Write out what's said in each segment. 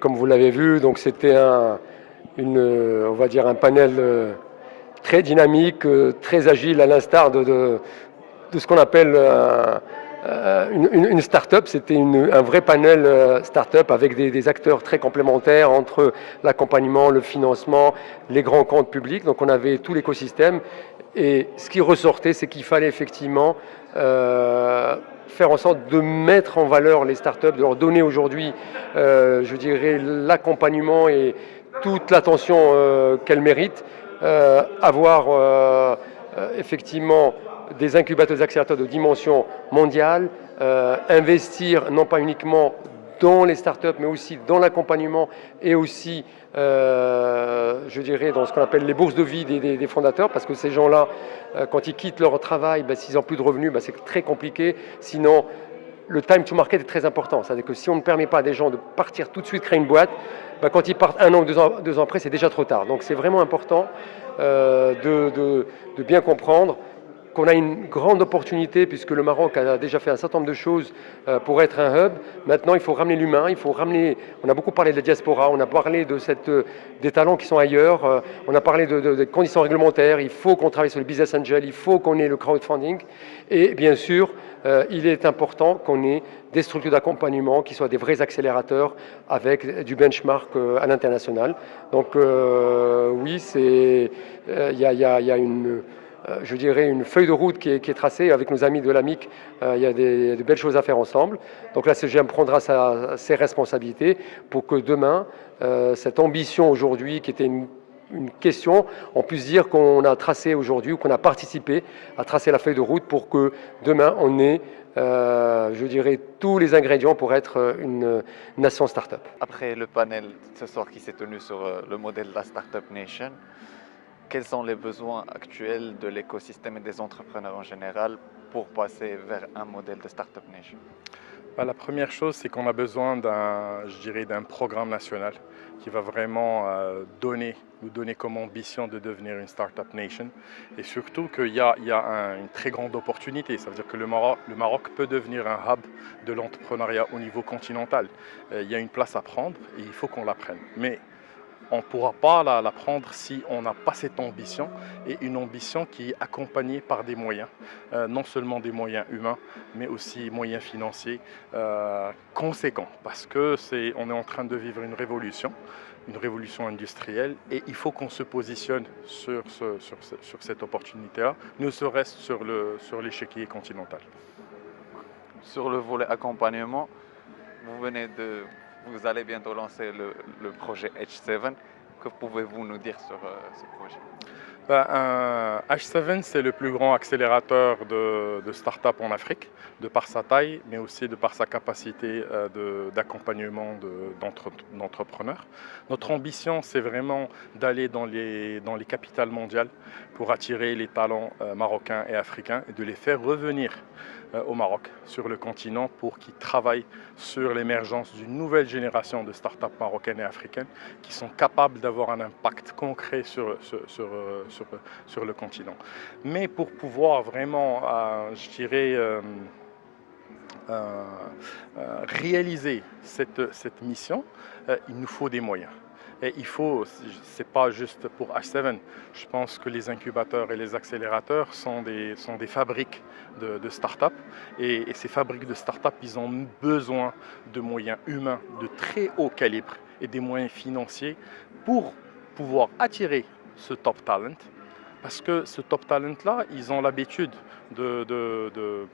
Comme vous l'avez vu, donc c'était on va dire un panel très dynamique, très agile, à l'instar de ce qu'on appelle une start-up. C'était un vrai panel start-up avec des acteurs très complémentaires entre l'accompagnement, le financement, les grands comptes publics. Donc on avait tout l'écosystème. Et ce qui ressortait, c'est qu'il fallait effectivement faire en sorte de mettre en valeur les startups, de leur donner aujourd'hui, je dirais, l'accompagnement et toute l'attention qu'elles méritent, avoir effectivement des incubateurs accélérateurs de dimension mondiale, investir non pas uniquement dans les startups, mais aussi dans l'accompagnement et aussi, je dirais, dans ce qu'on appelle les bourses de vie des fondateurs, parce que ces gens-là, quand ils quittent leur travail, s'ils n'ont plus de revenus, c'est très compliqué. Sinon, le time to market est très important. C'est-à-dire que si on ne permet pas à des gens de partir tout de suite créer une boîte, quand ils partent 1 an ou 2 ans après, c'est déjà trop tard. Donc c'est vraiment important de bien comprendre qu'on a une grande opportunité, puisque le Maroc a déjà fait un certain nombre de choses pour être un hub. Maintenant, il faut ramener l'humain, on a beaucoup parlé de la diaspora, on a parlé des talents qui sont ailleurs, on a parlé des conditions réglementaires, il faut qu'on travaille sur le business angel, il faut qu'on ait le crowdfunding, et bien sûr, il est important qu'on ait des structures d'accompagnement qui soient des vrais accélérateurs avec du benchmark à l'international. Donc oui, il y a je dirais, une feuille de route qui est tracée avec nos amis de l'AMIC. Il y a de belles choses à faire ensemble. Donc la CGM prendra ses responsabilités pour que demain, cette ambition aujourd'hui, qui était une question, on puisse dire qu'on a tracé aujourd'hui ou qu'on a participé à tracer la feuille de route pour que demain, on ait, je dirais, tous les ingrédients pour être une nation start-up. Après le panel ce soir qui s'est tenu sur le modèle de la Startup Nation, quels sont les besoins actuels de l'écosystème et des entrepreneurs en général pour passer vers un modèle de Startup Nation? La première chose, c'est qu'on a besoin d'un programme national qui va vraiment nous donner comme ambition de devenir une Startup Nation. Et surtout qu'il y a une très grande opportunité. Ça veut dire que le Maroc peut devenir un hub de l'entrepreneuriat au niveau continental. Il y a une place à prendre et il faut qu'on la prenne. Mais on ne pourra pas la prendre si on n'a pas cette ambition, et une ambition qui est accompagnée par des moyens, non seulement des moyens humains, mais aussi moyens financiers conséquents, parce que on est en train de vivre une révolution industrielle, et il faut qu'on se positionne sur cette opportunité-là, ne serait-ce sur l'échiquier continental. Sur le volet accompagnement, vous allez bientôt lancer le projet H7. Que pouvez-vous nous dire sur ce projet? H7, c'est le plus grand accélérateur de start-up en Afrique, de par sa taille, mais aussi de par sa capacité d'accompagnement d'entrepreneurs. Notre ambition, c'est vraiment d'aller dans les capitales mondiales pour attirer les talents marocains et africains et de les faire revenir au Maroc, sur le continent, pour qu'ils travaillent sur l'émergence d'une nouvelle génération de start-up marocaines et africaines qui sont capables d'avoir un impact concret sur le continent. Mais pour pouvoir vraiment, je dirais, réaliser cette mission, il nous faut des moyens. Et c'est pas juste pour H7, je pense que les incubateurs et les accélérateurs sont des fabriques de start-up, et ces fabriques de start-up, ils ont besoin de moyens humains de très haut calibre et des moyens financiers pour pouvoir attirer ce top talent, parce que ce top talent-là, ils ont l'habitude de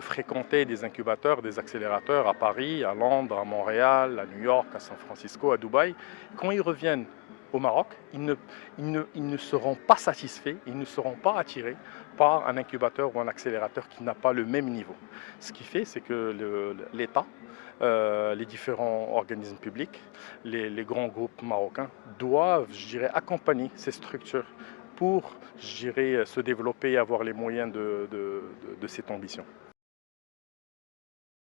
fréquenter des incubateurs, des accélérateurs à Paris, à Londres, à Montréal, à New York, à San Francisco, à Dubaï. Quand ils reviennent au Maroc, ils ne seront pas satisfaits, ils ne seront pas attirés par un incubateur ou un accélérateur qui n'a pas le même niveau. Ce qui fait, c'est que l'État, les différents organismes publics, les grands groupes marocains doivent, je dirais, accompagner ces structures pour, je dirais, se développer et avoir les moyens de cette ambition.